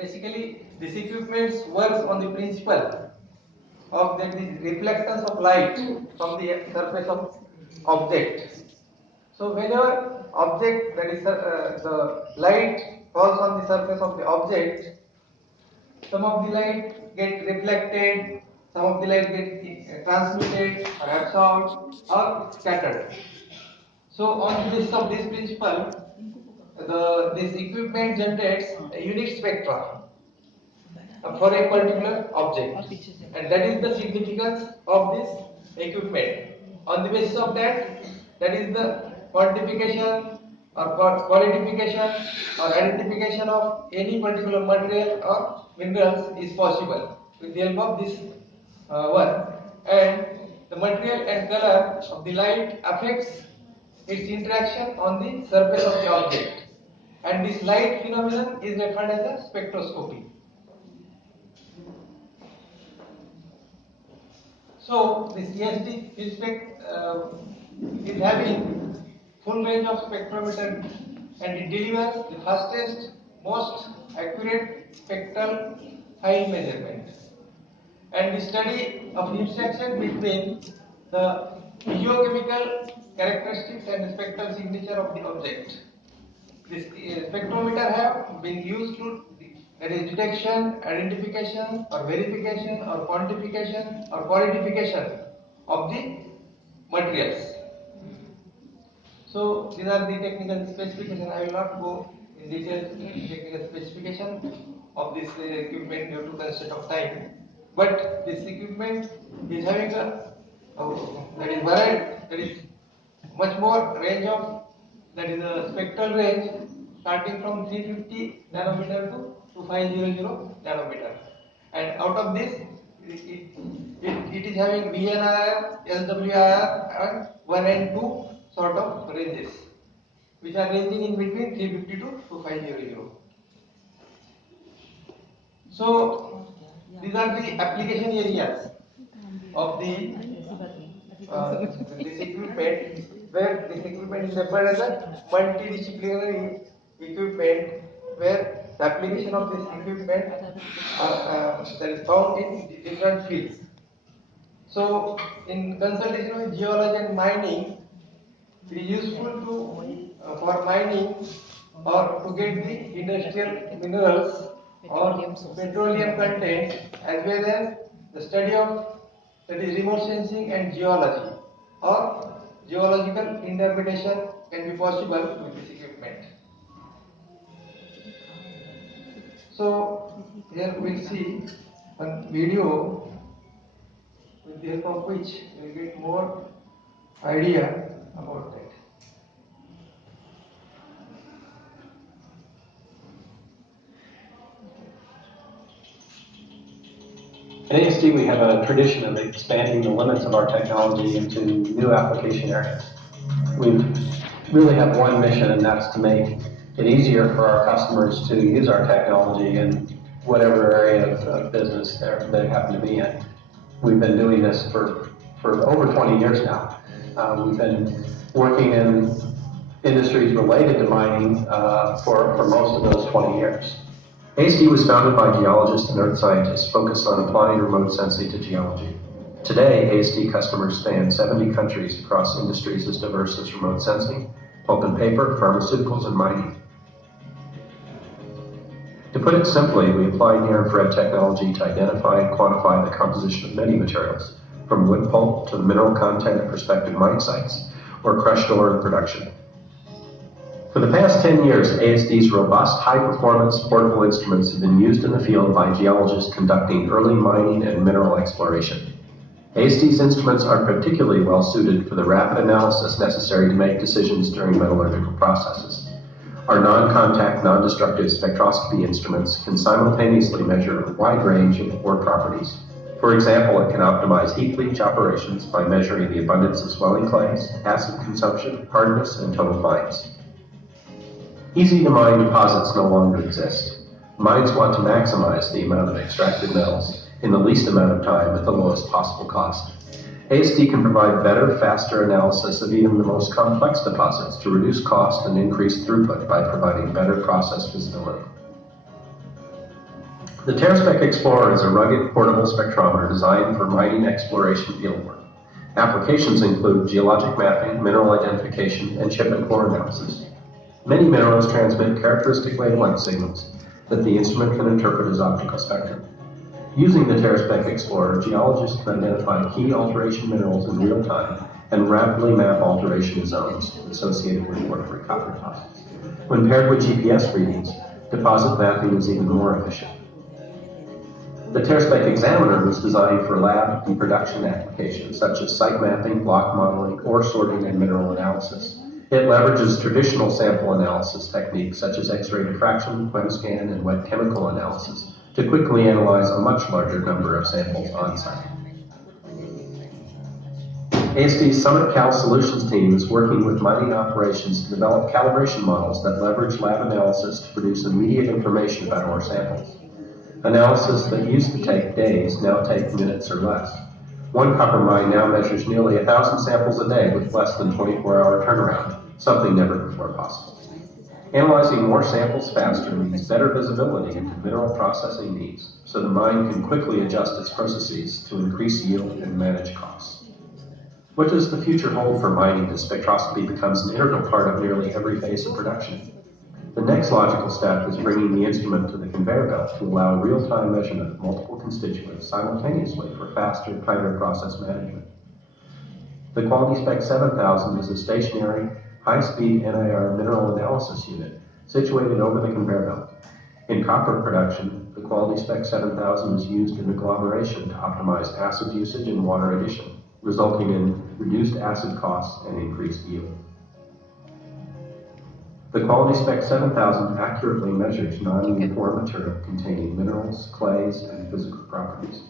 Basically, this equipment works on the principle of the reflectance of light from the surface of object. So whenever object, that is the light falls on the surface of the object, some of the light get reflected, some of the light get transmitted or absorbed or scattered. So on the basis of this principle, this equipment generates a unit spectra for a particular object, and that is the significance of this equipment. On the basis of that, that is the quantification or qualification or identification of any particular material or minerals is possible with the help of this one. And the material and color of the light affects its interaction on the surface of the object, and this light phenomenon is referred as a spectroscopy. So this ESD is having full range of spectrometer, and it delivers the fastest, most accurate spectral file measurement. And the study of interaction between the physiochemical characteristics and the spectral signature of the object. This spectrometer have been used to, that is, detection, identification, or verification, or quantification, or qualification of the materials. So these are the technical specifications. I will not go in detail in technical specification of this equipment due to constraint of time. But this equipment is having a that is varied, that is much more range of, that is a spectral range starting from 350 nanometer to 500 nanometer, and out of this it is having VNIR, SWIR, and 1 and 2 sort of ranges, which are ranging in between 350 to 500. So these are the application areas of the this equipment, where this equipment is referred as a multidisciplinary equipment, where the application of this equipment that is found in different fields. So in consultation with geology and mining, it is useful to for mining or to get the industrial minerals or petroleum content, as well as the study of, that is, remote sensing and geology, or geological interpretation can be possible with this equipment. So here we will see one video with the help of which you will get more idea about that. At ASD, we have a tradition of expanding the limits of our technology into new application areas. We really have one mission, and that's to make it easier for our customers to use our technology in whatever area of business they happen to be in. We've been doing this for over 20 years now. We've been working in industries related to mining for most of those 20 years. ASD was founded by geologists and earth scientists focused on applying remote sensing to geology. Today, ASD customers span 70 countries across industries as diverse as remote sensing, pulp and paper, pharmaceuticals, and mining. To put it simply, we apply near-infrared technology to identify and quantify the composition of many materials, from wood pulp to the mineral content at prospective mine sites, or crushed ore in production. For the past 10 years, ASD's robust, high-performance portable instruments have been used in the field by geologists conducting early mining and mineral exploration. ASD's instruments are particularly well suited for the rapid analysis necessary to make decisions during metallurgical processes. Our non-contact, non-destructive spectroscopy instruments can simultaneously measure a wide range of ore properties. For example, it can optimize heap leach operations by measuring the abundance of swelling clays, acid consumption, hardness, and total fines. Easy-to-mine deposits no longer exist. Mines want to maximize the amount of extracted metals in the least amount of time at the lowest possible cost. ASD can provide better, faster analysis of even the most complex deposits to reduce cost and increase throughput by providing better process visibility. The TerraSpec Explorer is a rugged, portable spectrometer designed for mining exploration fieldwork. Applications include geologic mapping, mineral identification, and chip and core analysis. Many minerals transmit characteristic wavelength signals that the instrument can interpret as optical spectrum. Using the TerraSpec Explorer, geologists can identify key alteration minerals in real time and rapidly map alteration zones associated with porphyry copper deposits. When paired with GPS readings, deposit mapping is even more efficient. The TerraSpec Examiner was designed for lab and production applications such as site mapping, block modeling, ore sorting, and mineral analysis. It leverages traditional sample analysis techniques such as X-ray diffraction, QuemScan, and wet chemical analysis to quickly analyze a much larger number of samples on-site. ASD's Summit Cal Solutions team is working with mining operations to develop calibration models that leverage lab analysis to produce immediate information about ore samples. Analysis that used to take days now take minutes or less. One copper mine now measures nearly 1,000 samples a day with less than 24-hour turnaround, something never before possible. Analyzing more samples faster means better visibility into mineral processing needs, so the mine can quickly adjust its processes to increase yield and manage costs. What does the future hold for mining as spectroscopy becomes an integral part of nearly every phase of production? The next logical step is bringing the instrument to the conveyor belt to allow real-time measurement of multiple constituents simultaneously for faster, tighter process management. The Quality Spec 7000 is a stationary, high-speed NIR mineral analysis unit situated over the conveyor belt. In copper production, the Quality Spec 7000 is used in agglomeration to optimize acid usage and water addition, resulting in reduced acid costs and increased yield. The Quality Spec 7000 accurately measures non-uniform material containing minerals, clays, and physical properties.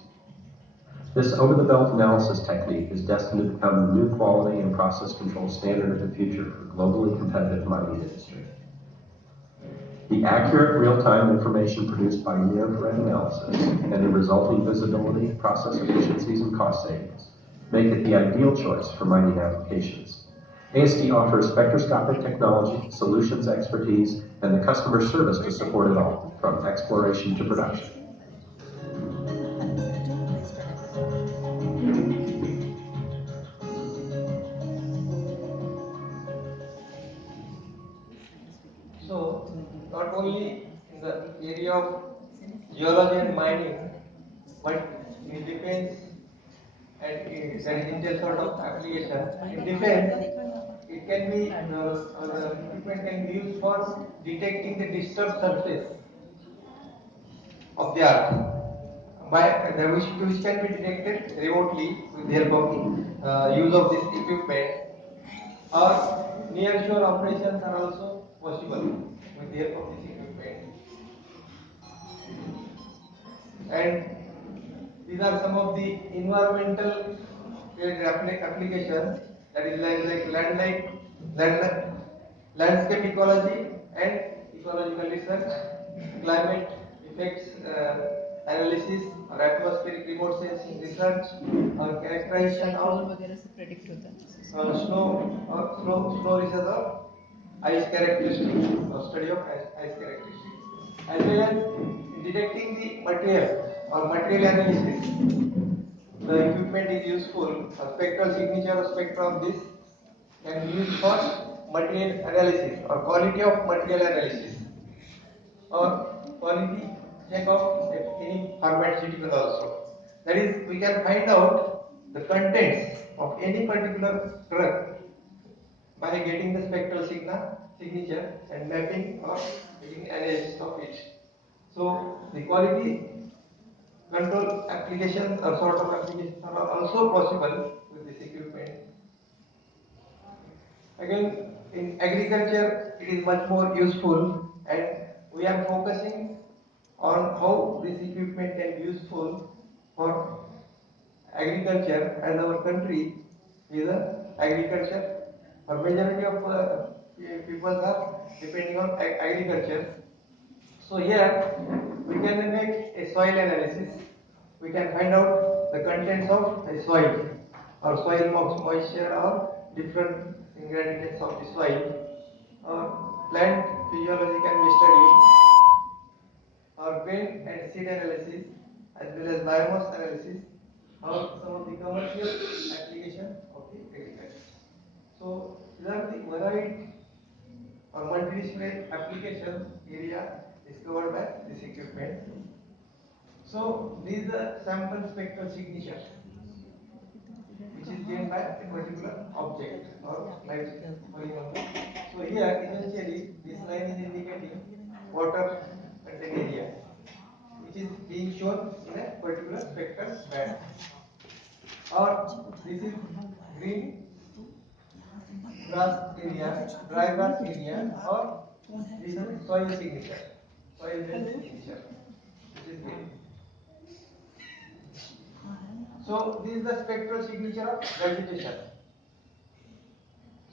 This over-the-belt analysis technique is destined to become the new quality and process control standard of the future for globally competitive mining industry. The accurate real-time information produced by near-infrared analysis and the resulting visibility, process efficiencies, and cost savings make it the ideal choice for mining applications. ASD offers spectroscopic technology, solutions expertise, and the customer service to support it all, from exploration to production. So, not only in the area of geology and mining, but in defense and there is intel sort of application. In defense, it can be the equipment can be used for detecting the disturbed surface of the earth which can be detected remotely with the help of use of this equipment, or near shore operations are also possible with the help of this equipment. And these are some of the environmental applications, that is landscape ecology and ecological research, climate effects analysis, or atmospheric remote sensing research, or characterization of snow research or ice characteristics, or study of ice characteristics, as well as detecting the material or material analysis. The equipment is useful. A spectral signature or spectra of this can be used for material analysis or quality of material analysis, or quality check of any pharmaceutical also. That is, we can find out the contents of any particular drug by getting the spectral signature and mapping or getting analysis of it. So the quality control applications or sort of applications are also possible with this equipment. Again, in agriculture, it is much more useful, and we are focusing on how this equipment can be useful for agriculture, as our country is a agriculture, or majority of people are depending on agriculture. So here we can make a soil analysis. We can find out the contents of a soil, or soil moisture, or different ingredients of the soil, or plant physiology can be studied, or grain and seed analysis as well as biomass analysis are some of the commercial application of the agriculture. So these are the varied or multidisciplinary application area is covered by this equipment. So this is a sample spectral signature which is gained by a particular object or light falling on the. So here essentially this line is indicating water content area which is being shown in a particular spectral band, or this is green grass area, dry grass area, or this is soil signature, soil based signature which is green. So this is the spectral signature of vegetation.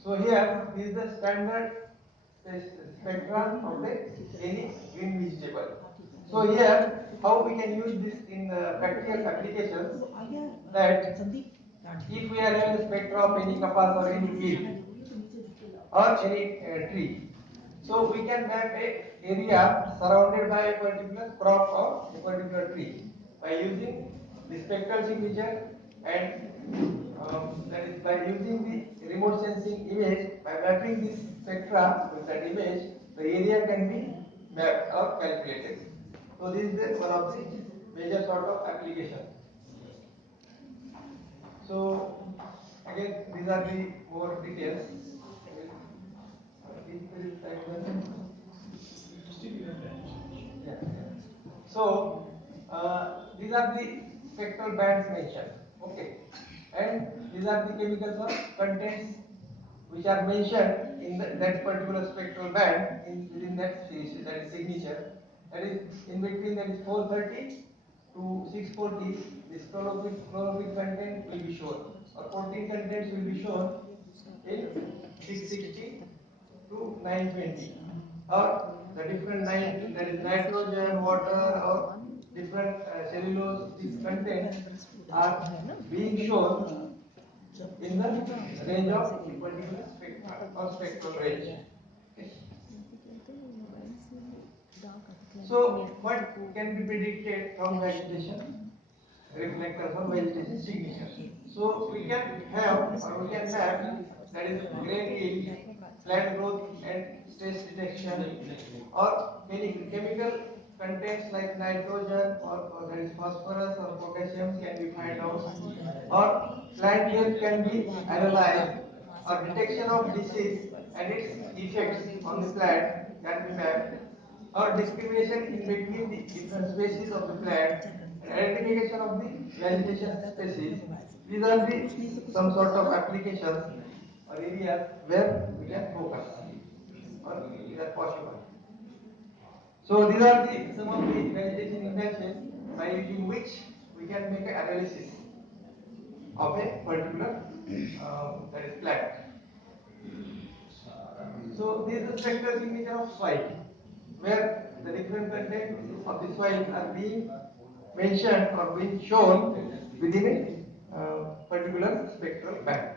So here this is the standard spectrum of the any green vegetable. So here how we can use this in practical applications, that if we are having a spectrum of any kapas or any field or any tree, so we can map a area surrounded by a particular crop or a particular tree by using the spectral signature, and that is by using the remote sensing image. By mapping this spectra with that image, the area can be mapped or calculated. So this is one of the major sort of application. So again, these are the more details. Yeah. So these are the spectral bands mentioned. Okay, and these are the chemicals or contents which are mentioned in that particular spectral band within that signature. That is in between, that is 430 to 640. This chlorophyll content will be shown, or protein contents will be shown in 660 to 920, or the different nine, that is nitrogen, water, or different cellulose. These contents are being shown in the range of the particular spectra or spectral range. Okay. So what can be predicted from vegetation reflectors or vegetation signature? So we can have, or we can map, that is grain yield, plant growth and stress detection, or many chemical contents like nitrogen, or that is phosphorus or potassium can be found out, or plant health can be analyzed, or detection of disease and its effects on the plant can be mapped, or discrimination in between the different species of the plant and identification of the vegetation species. These are the some sort of applications or areas where we can focus, or these are possible. So these are the some of the vegetation indexes by using which we can make an analysis of a particular that is plant. So this is the spectral signature of soil, where the different contents of the soil are being mentioned or being shown within a particular spectral band.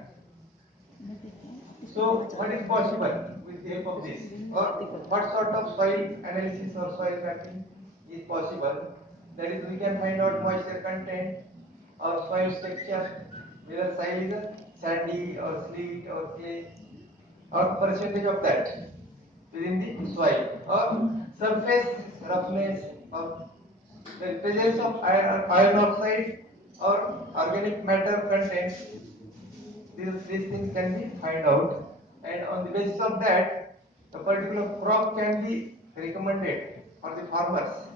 So what is possible with the help of this, or what sort of soil analysis or soil mapping is possible? That is, we can find out moisture content or soil structure, whether soil is a sandy or slate or clay, or percentage of that within the soil, or surface roughness, or the presence of iron oxide or organic matter content. These things can be find out, and on the basis of that, a particular crop can be recommended for the farmers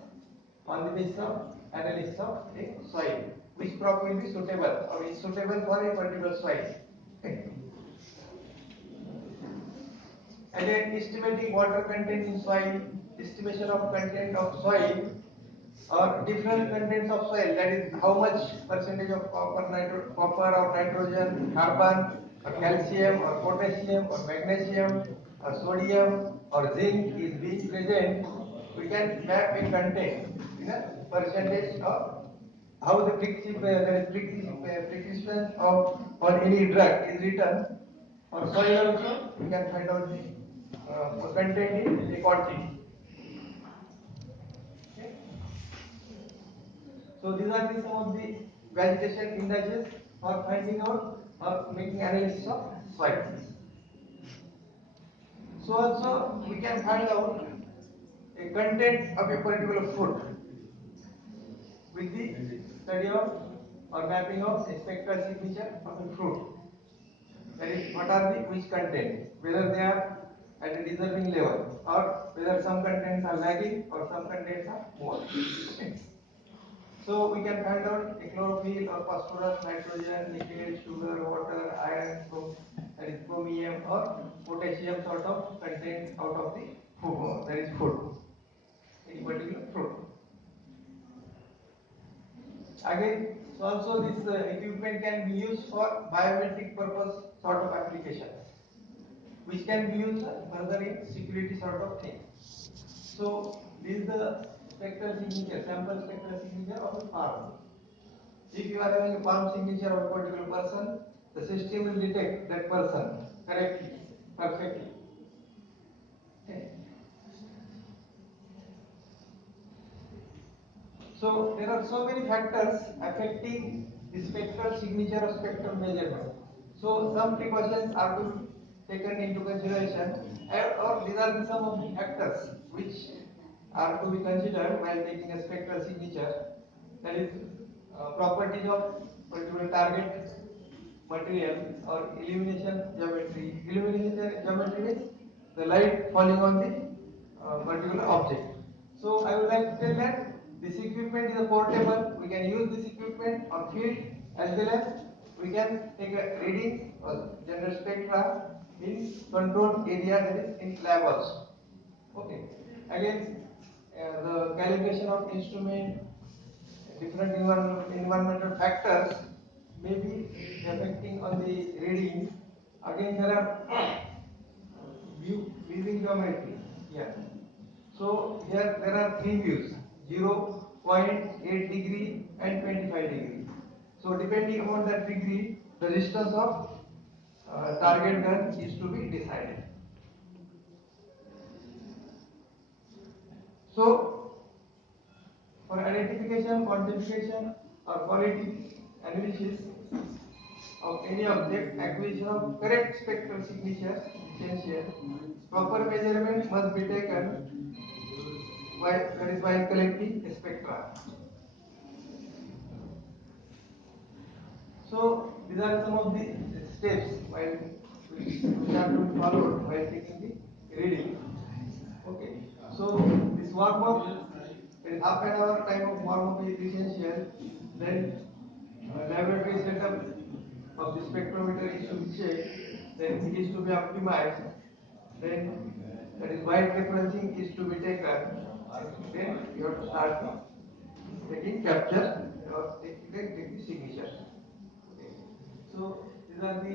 on the basis of analysis of the soil. Which crop will be suitable or is suitable for a particular soil. Okay. Again, estimating water content in soil, estimation of content of soil, or different contents of soil, that is how much percentage of copper or nitrogen, carbon or calcium or potassium or magnesium or sodium or zinc is being present. We can map a content in a percentage of how the prescription of on any drug is written. On soil also we can find out the content in the quantity. Okay. So these are the some of the vegetation indices for finding out or making analysis of soil. So also we can find out a content of a particular food with the study of or mapping of a spectral signature of a fruit. That is, what are the which content, whether they are at a deserving level or whether some contents are lagging or some contents are more. Okay. So we can find out a chlorophyll or phosphorus, nitrogen, nickel, sugar, water, iron, that is chromium or potassium sort of content out of the food, that is food, any particular fruit. Again, so also this equipment can be used for biometric purpose sort of applications, which can be used further in security sort of thing. So this is the spectral signature, sample spectral signature of a farm. If you are having a palm signature of a particular person, the system will detect that person correctly, perfectly. Okay. So there are so many factors affecting the spectral signature or spectral measurement. So some precautions are to be taken into consideration, or these are some of the factors which are to be considered while taking a spectral signature. That is properties of particular target material or illumination geometry. Illumination geometry means the light falling on the particular object. So I would like to tell that this equipment is a portable. We can use this equipment on field as well as we can take a reading or generate spectra in controlled area, that is in lab also. Okay. Again, the calibration of instrument, different environmental factors may be affecting on the reading. Again, there are viewing geometry here. So here there are three views: 0.8 degree and 25 degree. So depending upon that degree, the distance of target gun is to be decided. So for identification, quantification, or quality analysis of any object, acquisition of correct spectral signature is essential. Proper measurement must be taken while collecting spectra. So these are some of the steps which have to be followed while taking the reading. Okay. So this warm up, half an hour time of warm up is essential. Then laboratory setup of the spectrometer is to be checked. Then it is to be optimized. Then that is wide referencing is to be taken. Then you have to start taking capture or taking the signature. Okay. So these are the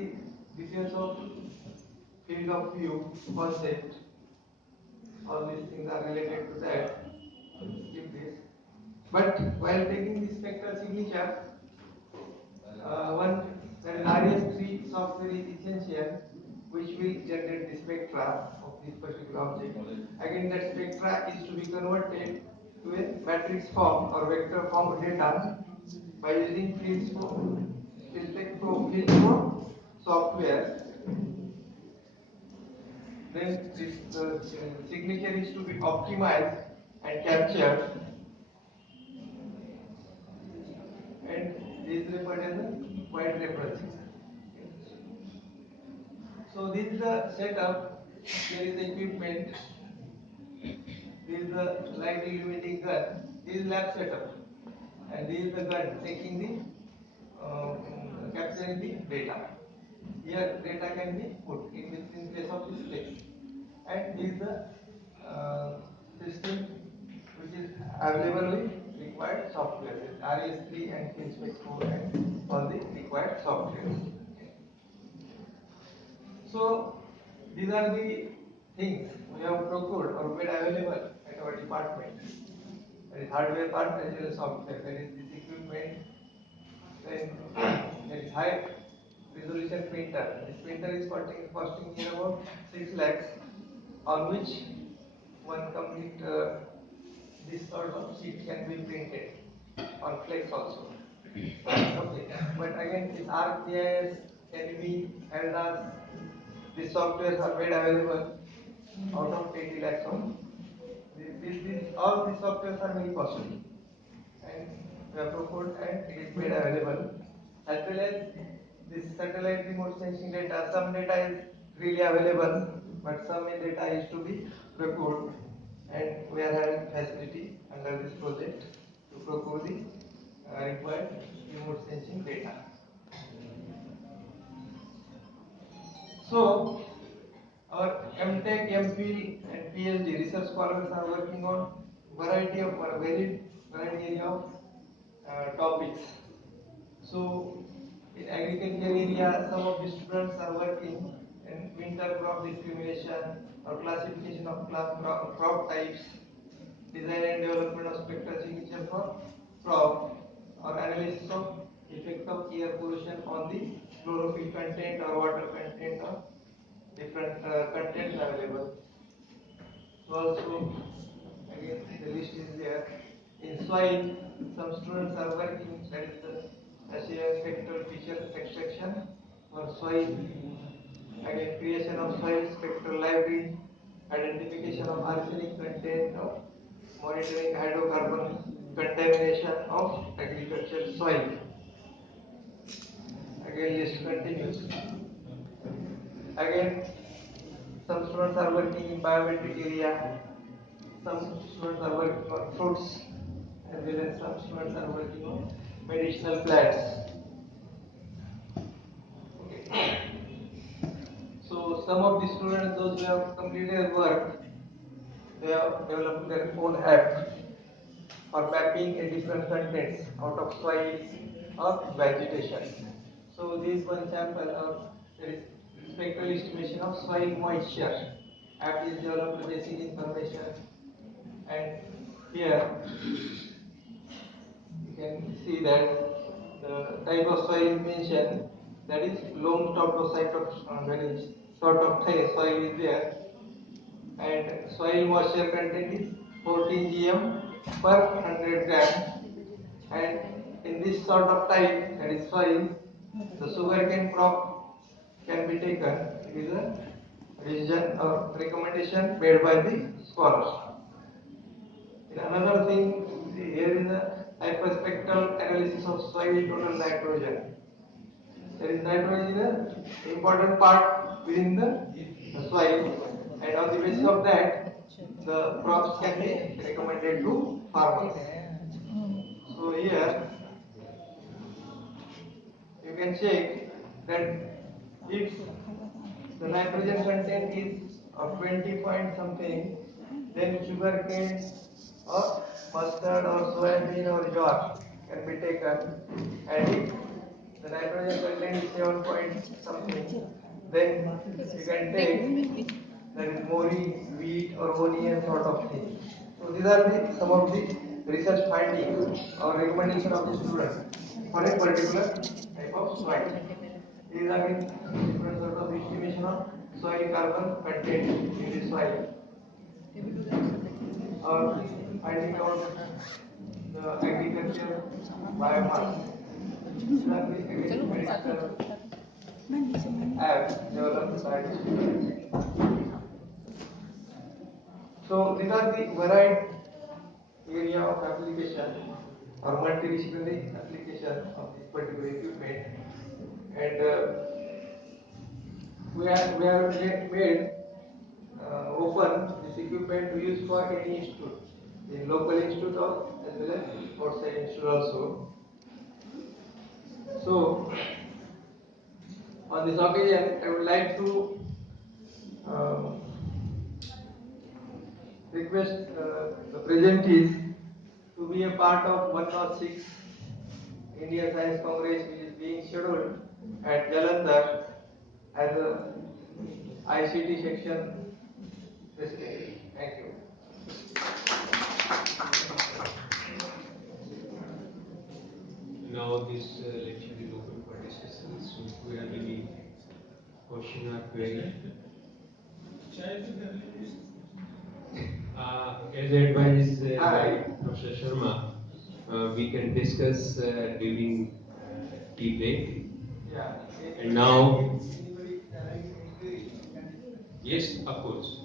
details of field of view concept. All these things are related to that. Skip this. But while taking the spectral signature, one that is RS3 software is essential, which will generate the spectra of this particular object. Again, that spectra is to be converted to a matrix form or vector form of data by using field software. Then this signature is to be optimized and captured, and this is referred as a wide referencing. So this is the setup. Here is the equipment. This is the light illuminating gun. This is lab setup, and this is the gun taking the capturing the data. Here data can be put in place of display, and this is the system which is available with required software, RS3 and Hyperspectral and all the required software. So these are the things we have procured or made available at our department. That is hardware part as well as software. That is this equipment. Then there is high resolution printer. This printer is costing near about 6 lakhs, on which one complete this sort of sheet can be printed. on flex also. Okay, but again, this ArcGIS, NV, LDAS, these softwares are made available out of 80 lakhs only. All these softwares are very costly and we have proposed and it is made available. As well as this satellite remote sensing data, some data is freely available, but some data is to be procured, and we are having facility under this project to procure the required remote sensing data. So, our MTech, MPhil, and PhD research scholars are working on variety of varied area of topics. So, in agriculture area, some of the students are working in winter crop discrimination or classification of crop types, design and development of spectral signature for crop, or analysis of effect of air pollution on the chlorophyll content or water content of different contents available. So also, again, the list is there. In soil, some students are working, that is the spectral feature extraction for soil, again, creation of soil spectral library, identification of arsenic content, or monitoring hydrocarbon contamination of agricultural soil. Again, list continues. Again, some students are working in biometric area, some students are working on fruits, as well as some students are working on medicinal plants. Okay. So some of the students, those who have completed work, they have developed their own app for mapping a different contents out of soil or vegetation. So this one sample of spectral estimation of soil moisture. App is developed basic information, and here you can see that the type of soil is mentioned, that is loam top site of very sort of soil is there, and soil moisture content is 14 gm per 100 gram, and in this sort of type, that is soil, the sugarcane crop can be taken. It is a decision or recommendation made by the scholars. Another thing, here is a hyperspectral analysis of soil total nitrogen. There is nitrogen is an important part within the soil, and on the basis of that, the crops can be recommended to farmers. So here you can check that if the nitrogen content is of 20 point something, then sugarcane or mustard or soybean or jowar can be taken, and if the nitrogen content is 7 point something, then you can take, that is mori, wheat or onion sort of thing. So these are some of the research findings or recommendation of the student for a particular type of soil. These are different sort of estimation of soil carbon content in the soil, or finding out the agriculture biomass. These are the medicinal apps developed by the students. So these are the varied area of application or multidisciplinary application of this particular equipment, and we have made open this equipment to use for any institute, in local institute or as well as outside institute also. So on this occasion, I would like to um, request the presentees to be a part of 106 Indian Science Congress, which is being scheduled at Jalandhar as a ICT section president. Thank you. Now this lecture is open for discussion. So if we have any question or query. As advised by Professor Sharma, we we can discuss during tea break. And now, yes, of course.